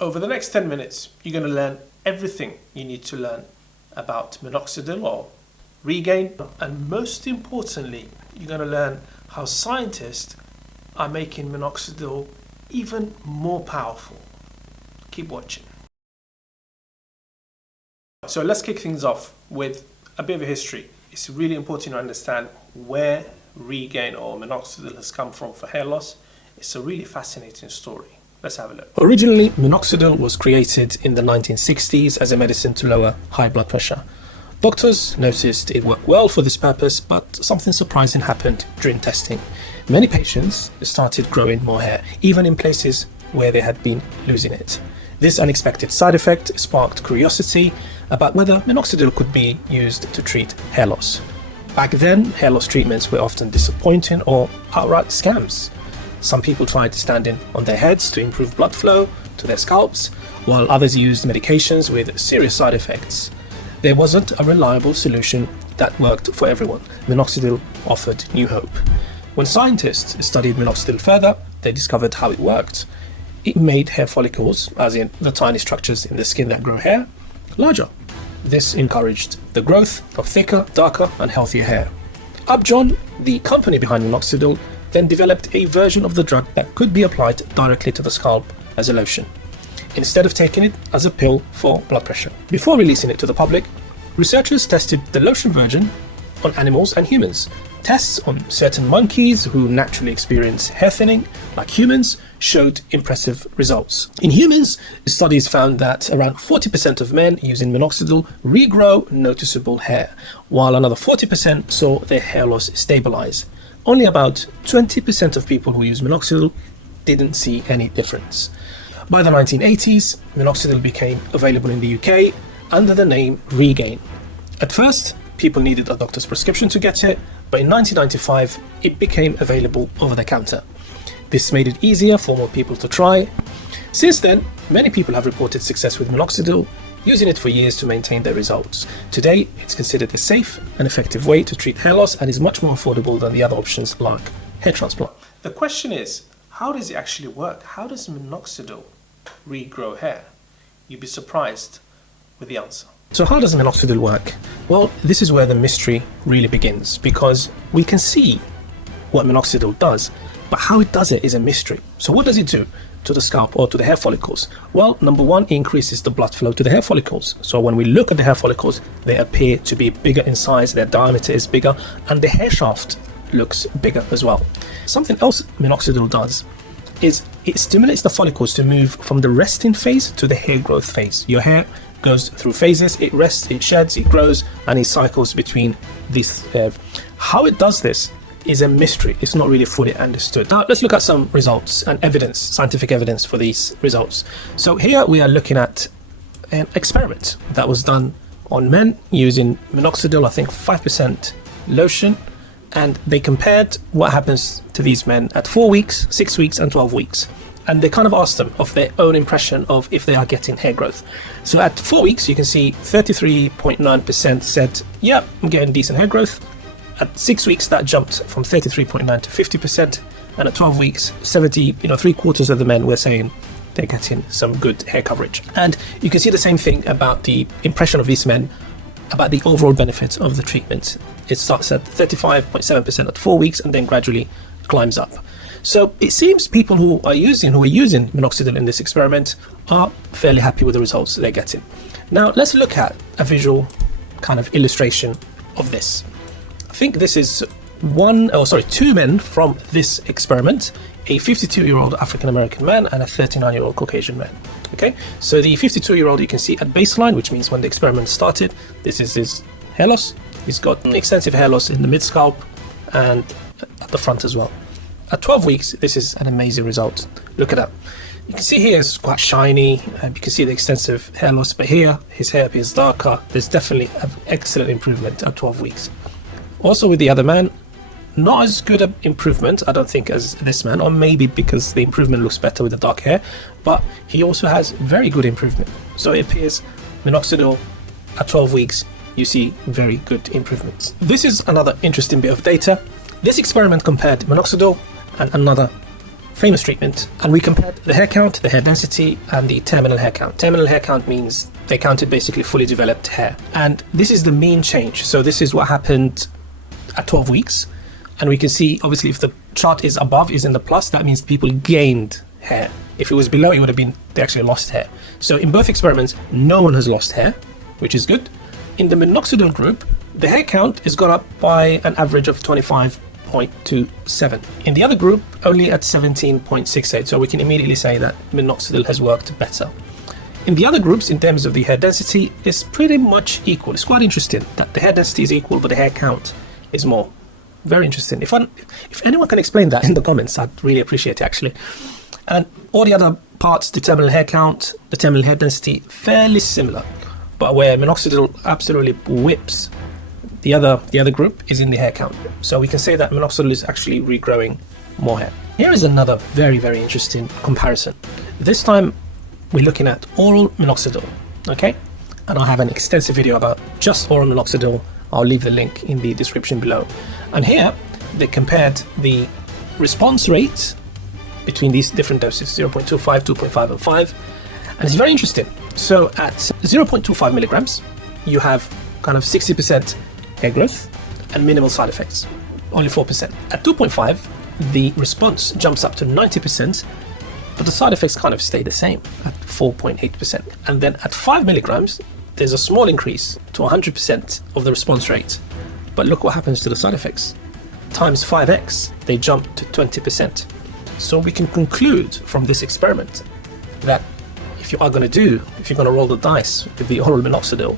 Over the next 10 minutes, you're going to learn everything you need to learn about minoxidil or Regain, and most importantly, you're going to learn how scientists are making minoxidil even more powerful. Keep watching. So let's kick things off with a bit of a history. It's really important to understand where Regain or minoxidil has come from for hair loss. It's a really fascinating story. Let's have a look. Originally, minoxidil was created in the 1960s as a medicine to lower high blood pressure. Doctors noticed it worked well for this purpose, but something surprising happened during testing. Many patients started growing more hair, even in places where they had been losing it. This unexpected side effect sparked curiosity about whether minoxidil could be used to treat hair loss. Back then, hair loss treatments were often disappointing or outright scams. Some people tried standing on their heads to improve blood flow to their scalps, while others used medications with serious side effects. There wasn't a reliable solution that worked for everyone. Minoxidil offered new hope. When scientists studied minoxidil further, they discovered how it worked. It made hair follicles, as in the tiny structures in the skin that grow hair, larger. This encouraged the growth of thicker, darker, and healthier hair. Upjohn, the company behind minoxidil, then developed a version of the drug that could be applied directly to the scalp as a lotion, instead of taking it as a pill for blood pressure. Before releasing it to the public, researchers tested the lotion version on animals and humans. Tests on certain monkeys who naturally experience hair thinning, like humans, showed impressive results. In humans, studies found that around 40% of men using minoxidil regrow noticeable hair, while another 40% saw their hair loss stabilize. Only about 20% of people who use minoxidil didn't see any difference. By the 1980s, minoxidil became available in the UK under the name Regain. At first, people needed a doctor's prescription to get it, but in 1995, it became available over the counter. This made it easier for more people to try. Since then, many people have reported success with minoxidil, using it for years to maintain their results. Today, it's considered a safe and effective way to treat hair loss and is much more affordable than the other options like hair transplant. The question is, how does it actually work? How does minoxidil regrow hair? You'd be surprised with the answer. So how does minoxidil work? Well, this is where the mystery really begins, because we can see what minoxidil does, but how it does it is a mystery. So what does it do to the scalp or to the hair follicles? Well, number one, it increases the blood flow to the hair follicles. So when we look at the hair follicles, they appear to be bigger in size, their diameter is bigger, and the hair shaft looks bigger as well. Something else minoxidil does is it stimulates the follicles to move from the resting phase to the hair growth phase. Your hair goes through phases, it rests, it sheds, it grows, and it cycles between these. How it does this is a mystery. It's not really fully understood. Now let's look at some results and evidence, scientific evidence for these results. So here we are looking at an experiment that was done on men using minoxidil, I think 5% lotion, and they compared what happens to these men at 4 weeks, 6 weeks, and 12 weeks. And they kind of asked them of their own impression of if they are getting hair growth. So at 4 weeks, you can see 33.9% said, yeah, I'm getting decent hair growth. At 6 weeks, that jumped from 33.9 to 50%. And at 12 weeks, 3/4 of the men were saying they're getting some good hair coverage. And you can see the same thing about the impression of these men about the overall benefits of the treatment. It starts at 35.7% at 4 weeks and then gradually climbs up. So it seems people who are using minoxidil in this experiment are fairly happy with the results they're getting. Now let's look at a visual kind of illustration of this. I think this is two men from this experiment, a 52-year-old African-American man and a 39-year-old Caucasian man. Okay, so the 52-year-old you can see at baseline, which means when the experiment started, this is his hair loss. He's got an extensive hair loss in the mid-scalp and at the front as well. At 12 weeks, this is an amazing result. Look at that. You can see here it's quite shiny, and you can see the extensive hair loss, but here his hair appears darker. There's definitely an excellent improvement at 12 weeks. Also with the other man, not as good an improvement, I don't think, as this man, or maybe because the improvement looks better with the dark hair, but he also has very good improvement. So it appears minoxidil at 12 weeks, you see very good improvements. This is another interesting bit of data. This experiment compared minoxidil and another famous treatment, and we compared the hair count, the hair density, and the terminal hair count. Terminal hair count means they counted basically fully developed hair. And this is the mean change. So this is what happened at 12 weeks. And we can see, obviously, if the chart is above, is in the plus, that means people gained hair. If it was below, it would have been they actually lost hair. So in both experiments, no one has lost hair, which is good. In the minoxidil group, the hair count is gone up by an average of 25.27. In the other group, only at 17.68. So we can immediately say that minoxidil has worked better. In the other groups, in terms of the hair density, it's pretty much equal. It's quite interesting that the hair density is equal, but the hair count is more. Very interesting. If anyone can explain that in the comments, I'd really appreciate it, actually. And all the other parts, the terminal hair count, the terminal hair density, fairly similar. But where minoxidil absolutely whips the other group is in the hair count. So we can say that minoxidil is actually regrowing more hair. Here is another very, very interesting comparison. This time we're looking at oral minoxidil, okay? And I have an extensive video about just oral minoxidil. I'll leave the link in the description below. And here they compared the response rate between these different doses, 0.25, 2.5, and 5. And it's very interesting. So at 0.25 milligrams, you have kind of 60% hair growth and minimal side effects, only 4%. At 2.5, the response jumps up to 90%, but the side effects kind of stay the same at 4.8%. And then at 5 milligrams, there's a small increase to 100% of the response rate. But look what happens to the side effects. Times 5x, they jump to 20%. So we can conclude from this experiment that if you're going to roll the dice with the oral minoxidil,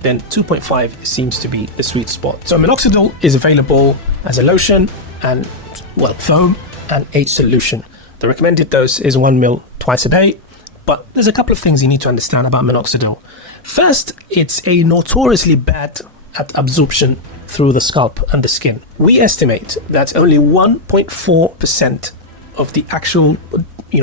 then 2.5 seems to be the sweet spot. So minoxidil is available as a lotion and, well, foam and a solution. The recommended dose is 1 ml twice a day, but there's a couple of things you need to understand about minoxidil. First, it's a notoriously bad at absorption through the scalp and the skin. We estimate that only 1.4% of the actual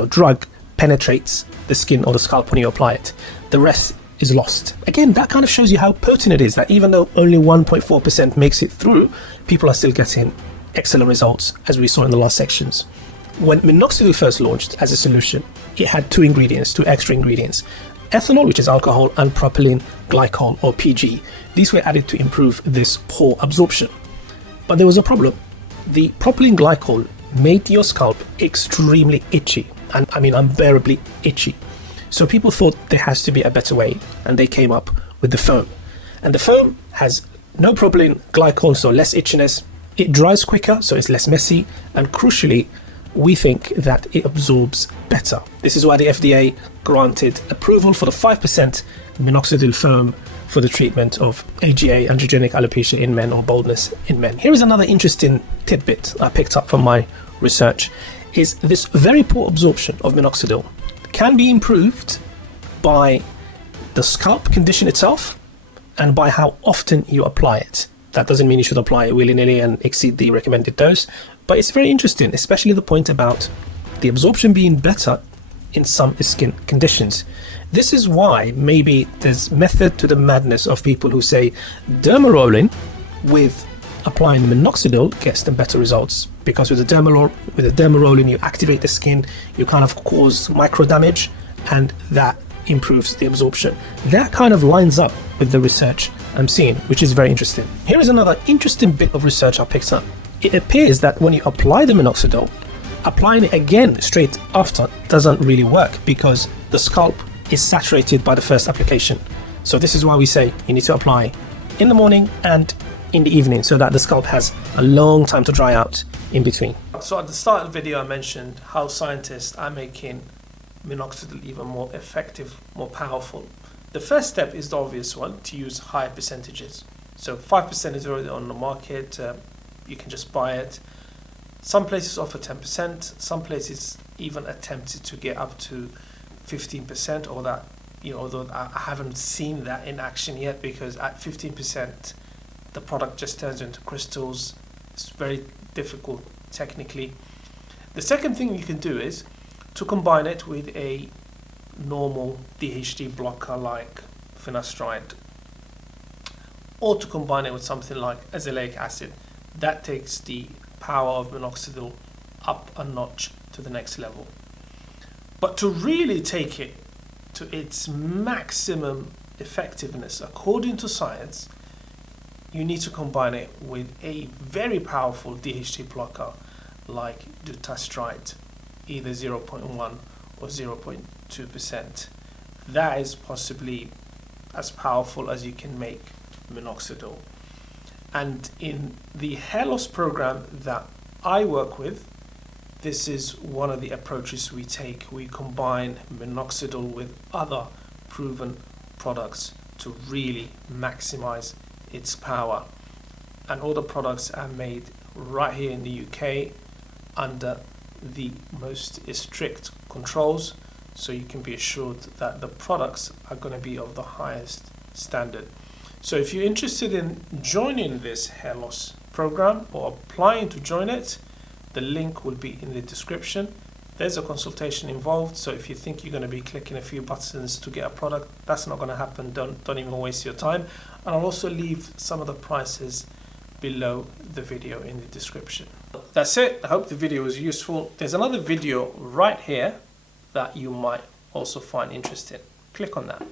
drug penetrates the skin or the scalp when you apply it. The rest is lost. Again, that kind of shows you how potent it is, that even though only 1.4% makes it through, people are still getting excellent results, as we saw in the last sections. When minoxidil first launched as a solution, it had two extra ingredients: ethanol, which is alcohol, and propylene glycol, or PG. These were added to improve this poor absorption. But there was a problem. The propylene glycol made your scalp extremely itchy, and I mean unbearably itchy. So people thought there has to be a better way, and they came up with the foam. And the foam has no propylene glycol, so less itchiness. It dries quicker, so it's less messy, and crucially, we think that it absorbs better. This is why the FDA granted approval for the 5% minoxidil foam for the treatment of AGA, androgenic alopecia in men, or baldness in men. Here is another interesting tidbit I picked up from my research, is this very poor absorption of minoxidil can be improved by the scalp condition itself and by how often you apply it. That doesn't mean you should apply it willy-nilly and exceed the recommended dose, but it's very interesting, especially the point about the absorption being better in some skin conditions. This is why maybe there's method to the madness of people who say dermarolling with applying minoxidil gets them better results, because with the dermarolling you activate the skin, you kind of cause micro damage, and that improves the absorption. That kind of lines up with the research I'm seeing, which is very interesting. Here is another interesting bit of research I picked up. It appears that when you apply the minoxidil, applying it again straight after doesn't really work, because the scalp is saturated by the first application. So this is why we say you need to apply in the morning and in the evening, so that the scalp has a long time to dry out in between. So at the start of the video I mentioned how scientists are making minoxidil even more effective, more powerful. The first step is the obvious one, to use higher percentages. So 5% is already on the market, you can just buy it. Some places offer 10%, some places even attempted to get up to 15%, or that, although I haven't seen that in action yet, because at 15% the product just turns into crystals. It's very difficult technically. The second thing you can do is to combine it with a normal DHT blocker like finasteride, or to combine it with something like azelaic acid. That takes the power of minoxidil up a notch to the next level. But to really take it to its maximum effectiveness according to science, you need to combine it with a very powerful DHT blocker like dutasteride, either 0.1 or 0.2%. That is possibly as powerful as you can make Minoxidil. And in the hair loss program that I work with, this is one of the approaches we take. We combine Minoxidil with other proven products to really maximize its power. And all the products are made right here in the UK under the most strict controls, so you can be assured that the products are going to be of the highest standard. So if you're interested in joining this hair loss program or applying to join it, the link will be in the description. There's a consultation involved, so if you think you're going to be clicking a few buttons to get a product, that's not going to happen. Don't even waste your time. And I'll also leave some of the prices below the video in the description. That's it. I hope the video was useful. There's another video right here that you might also find interesting. Click on that.